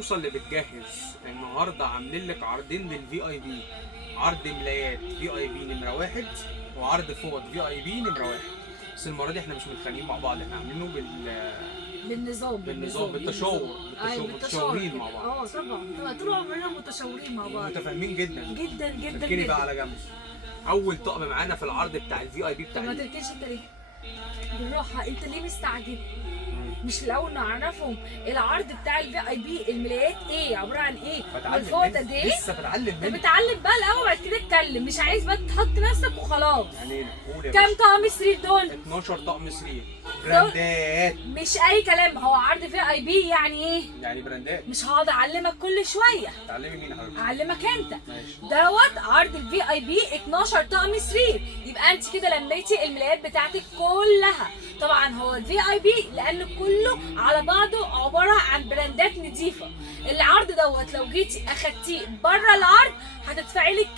العروسه اللي بتجهز النهارده عاملين لك عرضين للفي اي بي، عرض ملايات في اي بي نمره 1 وعرض فوط في اي بي نمره 1. بس المره دي احنا مش متخانقين مع بعض، احنا عاملينه بالنظام متشاورين مع بعض. طبعا طول عمرنا متشاورين مع بعض، متفاهمين جدا جدا جدا اركني بقى على جنب. اول طقم معانا في العرض بتاع الفي اي بي بتاع ما تركنش انت ليه؟ بالراحه، انت ليه مستعجل؟ مش الاول نعرفهم العرض بتاع الفي اي بي الملايات ايه عباره عن ايه؟ بتعلم قد ايه؟ لسه بتعلم منك. بتعلم بقى الاول بعد كده اتكلم، مش عايز بقى تحط نفسك وخلاص. يعني كام طقم سرير دول؟ 12 طقم سرير براندات، مش اي كلام. هو عرض في اي بي يعني ايه؟ يعني براندات. مش هقعد اعلمك كل شويه. تعلمي مين يا حبيبتي؟ اعلمك انت. ماشي. دوت عرض الفي اي بي 12 طقم سرير، يبقى انت كده لميتي الملايات بتاعتك كلها. طبعا هو الفي اي بي لان كله على بعضه عباره عن براندات نظيفه. العرض دوت لو جيتي اخدتيه بره العرض هتدفعي لك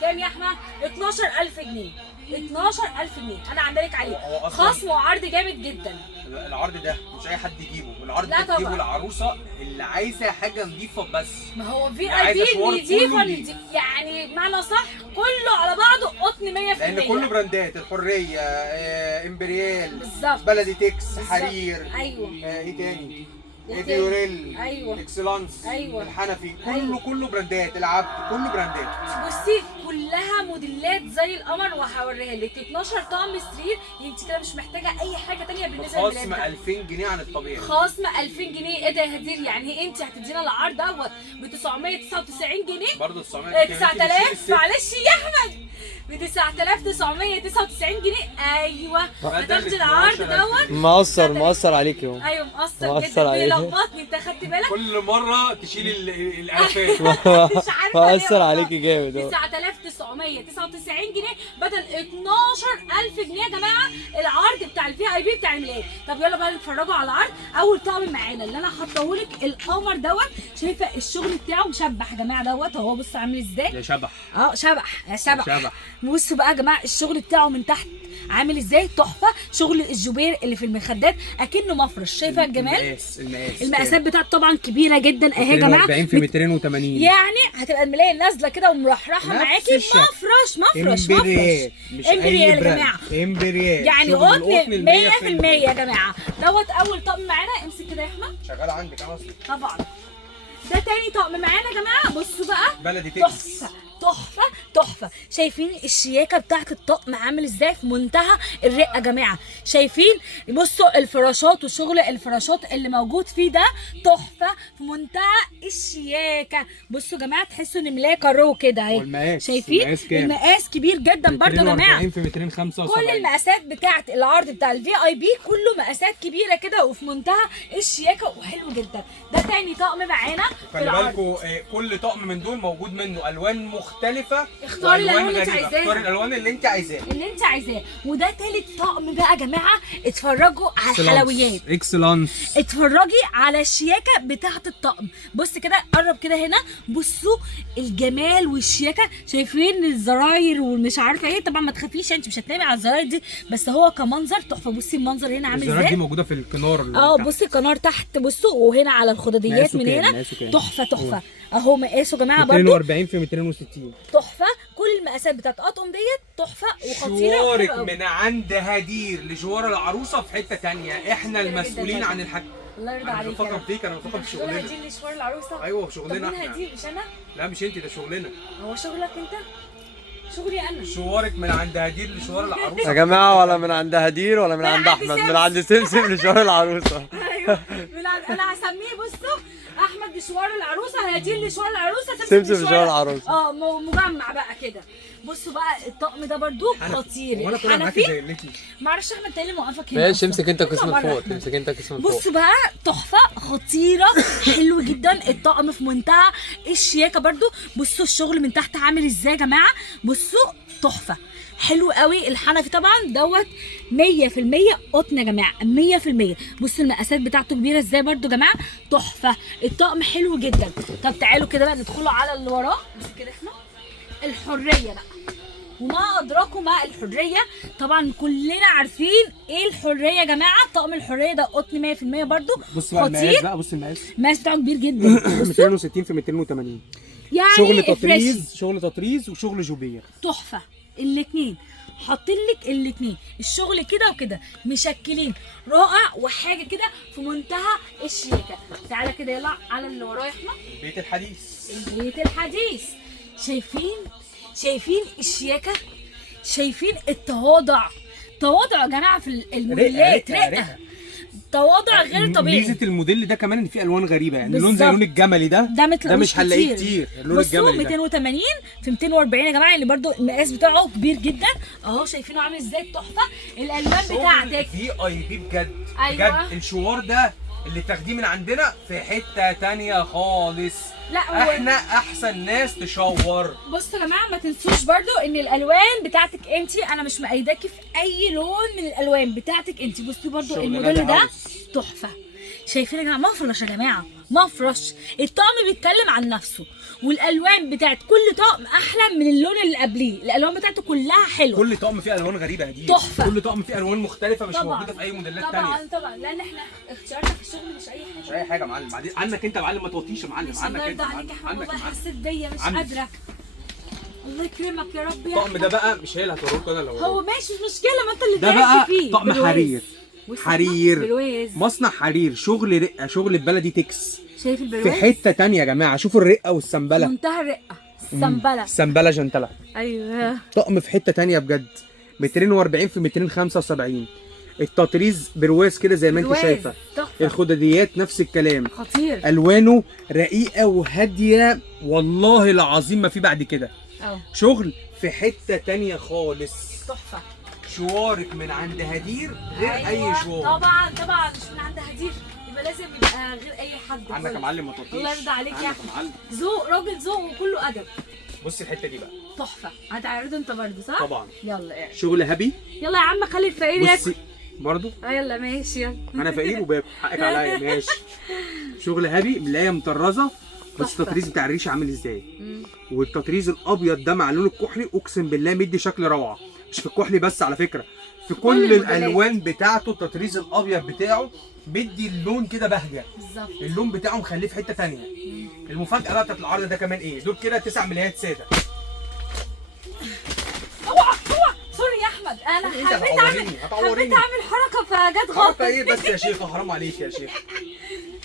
كام يا احمد؟ 12000 جنيه. 12000 جنيه انا عامله لك عليه خصم وعرض جامد جدا. العرض ده مش اي حد يجيبه، العرض ده تجيبه العروسه اللي عايزه حاجه نظيفه بس. ما هو في اي بي نظيفه يعني معنى صح كله على بعضه قطن 100%، لان كله براندات. الحريه، امبريال بالظبط، بلدي تكس، حرير، ايوه، ايه تاني، ديوريل، ايوه، اكسلانس، ايوه، الحنفي، كله براندات. العبد كله براندات. بصي كلها موديلات زي القمر وهوريها لك. 12 طقم سرير، انت كده مش محتاجه اي حاجه ثانيه بالنسبه للبلاد. خصم 2000 جنيه عن الطبيعي. خصم 2000 جنيه. ايه ده يا هدير؟ يعني انت هتدينا العرض دوت ب 999 جنيه؟ برضه 9000 معلش يا احمد، ب 9999 جنيه. ايوه هتاخدي العرض دوت. مقصر عليك اهو. ايوه مقصر جدا، بيلخبطني. انت خدت بالك؟ كل مره تشيل الالفات. مش عارفه مقصر عليكي جامد اهو. 9999 جنيه بدل 12000 جنيه يا جماعه. العرض بتاع الفي اي بي بتاع الميلاد. طب يلا بقى نتفرجوا على العرض. اول طقم معانا اللي انا حاطهولك القمر دوت. شايفه الشغل بتاعه مشبح يا جماعه دوت اهو. بص عامل ازاي يا شبح. شبح يا شبح. بصوا بقى يا جماعه الشغل بتاعه من تحت عامل ازاي، تحفه. شغل الجوبير اللي في المخدات اكنه مفرش. شايفه الجمال؟ المقاسات بتاعته طبعا كبيره جدا اهي يا جماعه. 40 في 280 يعني هتبقى الملايه نازله كده ومرحرحه معاكي. مفرش امبريال يا جماعه. امبريال يعني قطن 100% يا جماعه. دوت اول طقم معانا. امسك كده يا احمد. شغاله عندك انا اصلا. طبعا. ده تاني طقم معانا يا جماعه. بصوا بقى بلدي تكس. تحفه. شايفين الشياكه بتاعت الطقم عامل ازاي؟ في منتهى الرقه يا جماعه. شايفين؟ بصوا الفراشات وشغل الفراشات اللي موجود فيه ده تحفه في منتهى الشياكه. بصوا يا جماعه تحسوا ان ملايه كارو كده اهي. شايفين؟ المقاس كبير جدا برده يا جماعه. 240 في 275. كل المقاسات بتاعت العرض بتاع الفي اي بي كله مقاسات كبيره كده وفي منتهى الشياكه وحلو جدا. ده تاني طقم معانا. خلي بالكم كل طقم من دول موجود منه الوان مختلفه. اختاري الالوان اللي انت عايزاها. اختاري الالوان اللي انت عايزاه. وده تالت طقم بقى يا جماعه. اتفرجوا على الحلويات. اكسلانس. اتفرجي على الشياكه بتاعه الطقم. بص كده، قرب كده هنا. بصوا الجمال والشياكه. شايفين الزراير والمش عارفه ايه. طبعا ما تخافيش انت مش هتنامي على الزراير دي، بس هو كمنظر تحفه. بصي المنظر هنا عامل ازاي. الزراير دي موجوده في الكنار. بصي الكنار تحت. بصوا وهنا على الخداديات من هنا. تحفه اهو. مقاسه يا جماعه برده 240 في 260. تحفه. كل المقاسات بتاعت اطقم ديت تحفه وخطيره. شوارك من عند هدير لجوار العروسه في حته ثانيه. احنا المسؤولين عن الحاجه. الله يرضى عليك. انا بفكر فيك، انا بفكر في شغلنا. هدير لشوار العروسه. ايوه في شغلنا احنا. هدير مش انا. لا مش انت، ده شغلنا. هو شغلك انت؟ شغلي انا. شوارك من عند هدير لشوار العروسه يا جماعه، ولا من عند هدير ولا من عند احمد، من عند سمسم لشوار العروسه. ايوه انا هسميه. بصوا احمد لشوار العروسه، هدير لشوار العروسه، سمسم لشوار العروسه. مجمع بقى كده. بصوا بقى الطقم ده برضو خطير. وانا طالع معاكي زي الليتي. معرفش احمد تاني موقفك هنا. ماشي امسك انت قسم الفوق. بصوا بقى تحفه خطيره. حلو جدا الطقم في منتهى الشياكه برضو. بصوا الشغل من تحت عامل ازاي يا جماعه. بصوا تحفه حلو قوي. الحنفي طبعا دوت 100% قطن يا جماعه. 100%. بصوا المقاسات بتاعته كبيره ازاي برضو يا جماعه. تحفه الطقم حلو جدا. طب تعالوا كده بقى ندخلوا على اللي وراه. بس كده احنا الحريه بقى. وما ادراكم ما الحريه. طبعا كلنا عارفين ايه الحريه يا جماعه. طقم الحريه ده قطن 100% برضو. بص بقى المقاس بقى، بص المقاس المقاس بتاعه كبير جدا. 260 في 280. يعني شغل افرشي. تطريز، شغل تطريز وشغل جوبير. تحفه الاثنين، حاطين لك الاثنين الشغل كده وكده مشكلين رائع، وحاجه كده في منتهى الشياكه. تعالى كده يلا على اللي ورايا احنا، البيت الحديث. البيت الحديث. شايفين الشياكه، شايفين التواضع. تواضع يا جماعه في الموديلات، رقه تواضع غير طبيعي. ميزه الموديل ده كمان ان فيه الوان غريبه، يعني بالظبط. اللون زي لون الجملي ده ده مش هنلاقيه كتير. اللون الجملي ده 280 في 240 يا جماعه، اللي برده المقاس بتاعه كبير جدا اهو. شايفينه عامل ازاي؟ تحفه. الالوان بتاعتك في اي بي بجد. أيوة. بجد الشوار ده اللي تاخديه من عندنا في حته تانية خالص. لا احنا احسن ناس تشور. بصوا يا جماعه ما تنسوش برضو ان الالوان بتاعتك انتي، انا مش مأيداكي في اي لون من الالوان بتاعتك انتي. بصوا برضو الموديل ده تحفه. شايفين يا جماعه؟ مفرش يا جماعه، مفرش. الطقم بيتكلم عن نفسه، والالوان بتاعت كل طقم احلى من اللون اللي قبليه. الالوان بتاعته كلها حلوه. كل طقم فيه الوان غريبه دي تحفه. كل طقم فيه الوان مختلفه مش طبعًا. موجوده في اي موديلات طبعا تانية. طبعا، لان احنا اختيارنا في الشغل مش اي حاجه. مش اي حاجه يا معلم. بعدين عنك انت يا معلم، ما توطيش يا معلم. عنك انت الله عليك يا احمد، والله حسيت بيا مش عنك. قادره. الله يكرمك يا رب يا الطقم احمد. ده بقى مش هي اللي هتوريك انا اللي هو ماشي مش مشكله، ما انت اللي ده تعبت بقى فيه. طقم بالواز. حرير. والسمك حرير بالواز. مصنع حرير، شغل رقه، شغل البلدي تكس. شايف في البرواز؟ حته تانية يا جماعه. شوفوا الرقه والسنبله، منتهى الرقه. السنبله. السنبله جنتله. ايوه طقم في حته تانية بجد. 240 في 275. التطريز برواز كده زي ما انت برواز. شايفه. تحفه. الخدديات نفس الكلام. خطير. الوانه رقيقه وهاديه، والله العظيم ما في بعد كده. اه شغل في حته تانية خالص. تحفه. شوارك من عند هدير غير أيوة. اي شوار. طبعا مش من عند هدير، يبقى لازم يبقى غير اي حد. عندك يا معلم ما تطيش. الله يرضى عليك يا عندك يا معلم. ذوق، راجل ذوق وكله ادب. بص الحته دي بقى تحفه. هتعرضه انت برضه صح؟ طبعا. يلا اعرض. شغل هبي. يلا يا عم خلي الفقير ياكل. بصي برضه يلا ماشي يلا. انا فقير وباكل، حقك عليا. ماشي. شغل هبي، ملايه مطرزه. بس تحفة. التطريز بتاع الريشه عامل ازاي؟ والتطريز الابيض ده مع لون الكحلي اقسم بالله مدي شكل روعه. مش في الكحلي بس على فكره، في كل الالوان بتاعته. التطريز الابيض بتاعه بيدي اللون كده بهجه. بالظبط. اللون بتاعه مخليه في حته تانية. المفاجاه بقى بتاعت العرض ده كمان ايه؟ دول كده 9 ملايات ساده. اوعى سوري يا احمد، انا حبيت اعمل حركه فجت غلط. حركه ايه بس يا شيخه؟ حرام عليك يا شيخ.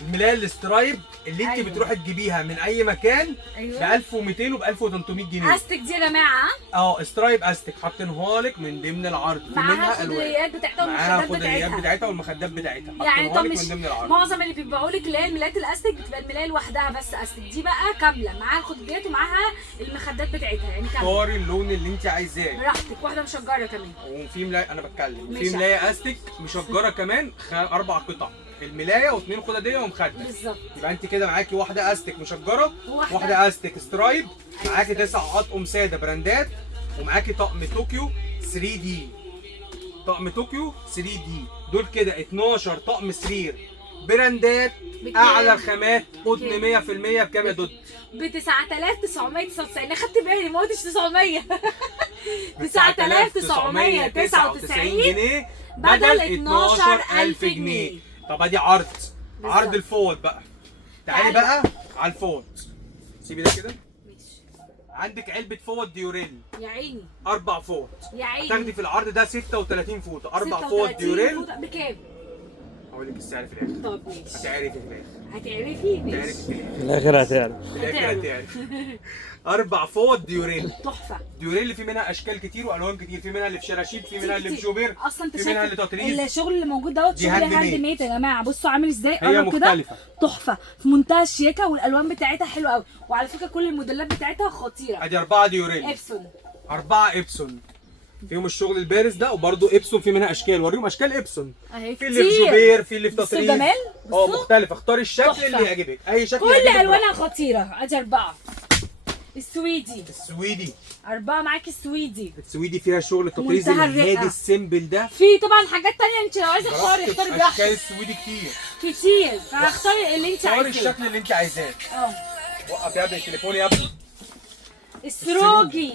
الملايه الاسترايب اللي انت أيوة. بتروحي تجيبيها من اي مكان أيوة. ب 1200 وب 1300 جنيه. استك دي يا جماعه استرايب استك حاطينها لك من ضمن العرض. في معاها منها الوان، الخدريات بتاعتها معاها والمخدات الخدريات بتاعتها. بتاعتها والمخدات بتاعتها. يعني حاطينها طب لك مش من ضمن العرض. معظم اللي بيبيعوا لك اللي هي الملايات الاستك بتبقى الملايه لوحدها بس استك، دي بقى كامله معاها الخدريات ومعاها المخدات بتاعتها يعني كامله. اختاري اللون اللي انت عايزاه براحتك. واحده مشجره كمان. وفي ملايه، انا بتكلم في ماشي. ملايه استك مشجره كمان 4 قطع. الملايه واثنين خدديه ومخده. بالظبط. يبقى انت كده معاكي واحده استك مشجره، وواحدة واحده استك سترايب، معاكي 9 اطقم ساده براندات، ومعاكي طقم طوكيو 3 دي. طقم طوكيو 3 دي دول كده 12 طقم سرير براندات بكام؟ اعلى خامات قطن 100%. بكام يا دود؟ ب 9999. انا خدت بالي ما قلتش 900. 9999 جنيه بدل 12000 جنيه. طب ادي عرض الفوط بقى. تعالي بقى على الفوط. سيبي ده كده. عندك علبة فوط ديوريل. يا عيني 4 فوط. يا عيني. هتاخدي في العرض ده 36 فوطة. 4 فوط ديوريل. بكام؟ هقول لك السعر في الاخر. طب ماشي. هتعرفي في الاخر. هتعرفي هتعرفي ماشي. في الاخر. في الاخر هتعرف. في الاخر هتعرف. 4 فوط ديوريل. تحفه. ديوريل في منها اشكال كتير والوان كتير. في منها اللي في شراشيب، في منها اللي في جوبير، اصلا انت في منها اللي شايف تطريز. الشغل اللي موجود دوت دي شغل هاند هاند ميد. ميد يا جماعه. بصوا عامل ازاي. هي قرب كده. مختلفة. تحفه في منتهى الشياكه، والالوان بتاعتها حلوه قوي. وعلى فكره كل الموديلات بتاعتها خطيره. ادي 4 ديوريل. ابسون. 4 ابسون فيهم الشغل البارز ده، وبرده ابسون في منها اشكال. وريهم اشكال ابسون. اهي في اللي في جوبير، في اللي في بصوا تطريز. الجمال. بصوا. مختلف. اختاري الشكل تحفة. اللي يعجبك، اي شكل كل يعجبك الوانها براحتك. خطيره. ادي 4. السويدي السويدي. 4 معاكي السويدي. السويدي فيها شغل التطريز منتهى الرقة. الهادي السيمبل ده. في طبعا حاجات تانية انت لو عايزه تختاري براحتك. اختاري اشكال براحتك. السويدي كتير فاختاري اللي انت اختاري عايزاه. الشكل اللي انت عايزاه. اه وقف يا ابني التليفون يا ابني. السروجي.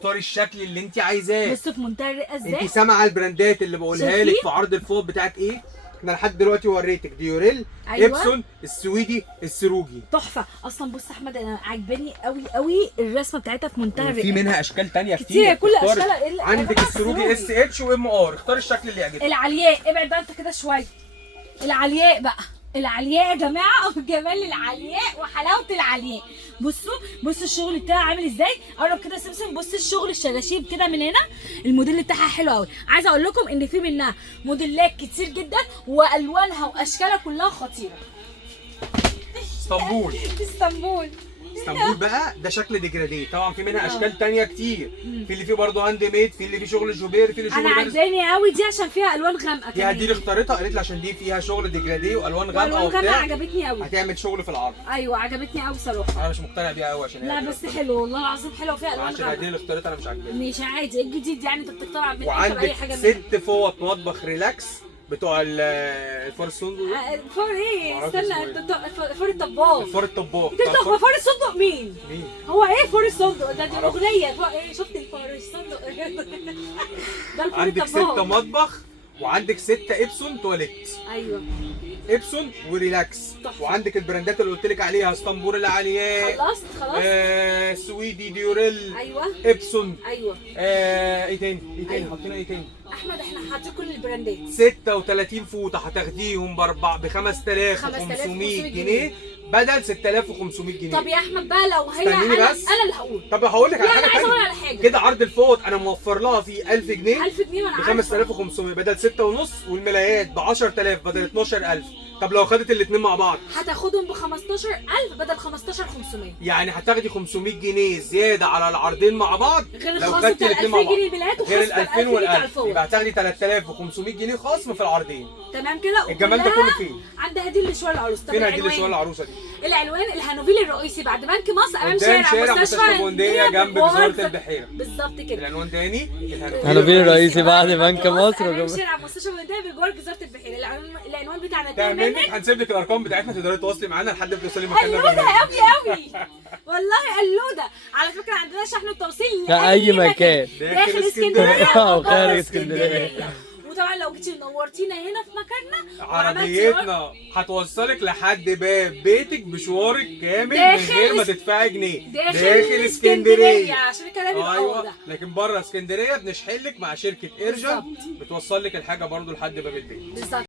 واختاري الشكل اللي انت عايزاه. بص في منتهى الرقه ازاي. انت سامعه البراندات اللي بقولها شايفين؟ لك في عرض الفوط بتاعت ايه؟ انا لحد دلوقتي وريتك ديوريل، أيوة. ابسون، السويدي، السروجي. تحفه اصلا. بص يا احمد انا عجباني قوي قوي الرسمه بتاعتها في منتهى الرقه. في منها اشكال تانية كتير، كل اختاري. اشكالها. عندك السروجي اس اتش وام ار، اختاري الشكل اللي يعجبك. العلياء ابعد بقى انت كده شويه. العلياء بقى، العلياء يا جماعه، وجمال العلياء وحلاوه العلياء. بصوا الشغل بتاعها عامل ازاي. قرب كده يا سمسم. بص الشغل الشراشيب كده من هنا. الموديل بتاعها حلو قوي. عايزه اقول لكم ان في منها موديلات كتير جدا والوانها واشكالها كلها خطيره. اسطنبول. اسطنبول بقى ده شكل ديجراديه، طبعا في منها اشكال تانية كتير. في اللي فيه برضه هاند ميد، في اللي فيه شغل جوبير، في اللي شغل انا عجباني قوي دي عشان فيها الوان غامقه دي كمان. دي اللي اختارتها، قالت لي عشان دي فيها شغل ديجراديه والوان غامقه والوان غامقه وبتاع، عجبتني قوي. هتعمل شغل في العرض. ايوه عجبتني قوي صراحه. انا مش مقتنع بيها قوي عشان لا بس حلو والله العظيم، حلوه فيها الوان عشان غامقه. دي اللي اختارتها انا مش عاجباني. مش عادي، ايه الجديد يعني؟ انت بتختار من اي وعندك حاجه منها. 6 فوط مطبخ ريلاكس بتوع الفار الصندوق. فار ايه؟ معرفش استنى اسمه انت فار الطباخ. الفار الطباخ. انت هو فار الصندوق مين؟ مين؟ هو ايه فار الصندوق ده؟ دي اغنيه. ايه شفت الفار الصندوق ده الفار عندك الطباخ. 6 مطبخ وعندك 6 ابسون تواليت. ايوه ابسون وريلاكس. تحفة. وعندك البراندات اللي قلت لك عليها، اسطنبول العالية، خلاص سويدي، ديوريل، ايوه ابسون، ايوه. ايه تاني؟ أيوة. حطينا ايه تاني؟ احمد احنا حاطين كل البراندات. 36 فوطه هتاخديهم ب 5500 جنيه بدل 6500 جنيه. طب يا احمد بقى لو هي استنيني انا بس. انا اللي هقول. طب هقول لك على لا حاجه انا عايزه اقول تانية. على حاجه كده عرض الفوط انا موفر لها فيه 1000 جنيه 1000 جنيه وانا ب عارفه 5500 بدل 6 ونص، والملايات ب 10000 بدل 12000. طب لو خدت الاثنين مع بعض هتاخدهم ب 15000 بدل 15500. يعني هتاخدي 500 جنيه زياده على العرضين مع بعض. غير لو الخاص خدت بتاع الاثنين 2000 مع بعض جنيه بلاد غير وخاص ال 2000 بتاع وال1000 الفوق. يبقى هتاخدي 3500 جنيه خصم في العرضين. تمام كده. الجمال ده وكلها كله فين؟ عند هديل لشوار العروس. طب فين هدي العنوان؟ لشوال العروسه دي؟ العنوان الهانوفيل الرئيسي بعد بنك مصر امام قدام شارع مستشفى مستشفى بونديه جنب بجوار وزاره البحيره. بالظبط كده. العنوان تاني هانوفيل الرئيسي بعد بنك مصر امام وجنب. شارع مستشفى بونديه بجوار وزاره البحيره. العنوان بتاعنا تمام تمام. منك، هنسيب لك الارقام بتاعتنا تقدري تواصلي معانا لحد ما توصلي مكاننا. قلوده قوي قوي والله قلوده. على فكره عندنا شحن وتوصيل لأي مكان. داخل أو اسكندريه خارج اسكندريه. وطبعا لو جيتي نورتينا هنا في مكاننا عربيتنا هتوصلك لحد باب بيتك بمشوارك كامل من داخل غير ما تدفعي جنيه. داخل اسكندريه عشان الكلام يبقى ايوه، واضح. لكن بره اسكندريه بنشحن لك مع شركه ارجن، بالظبط. بتوصل لك الحاجه برضو لحد باب البيت. بالظبط.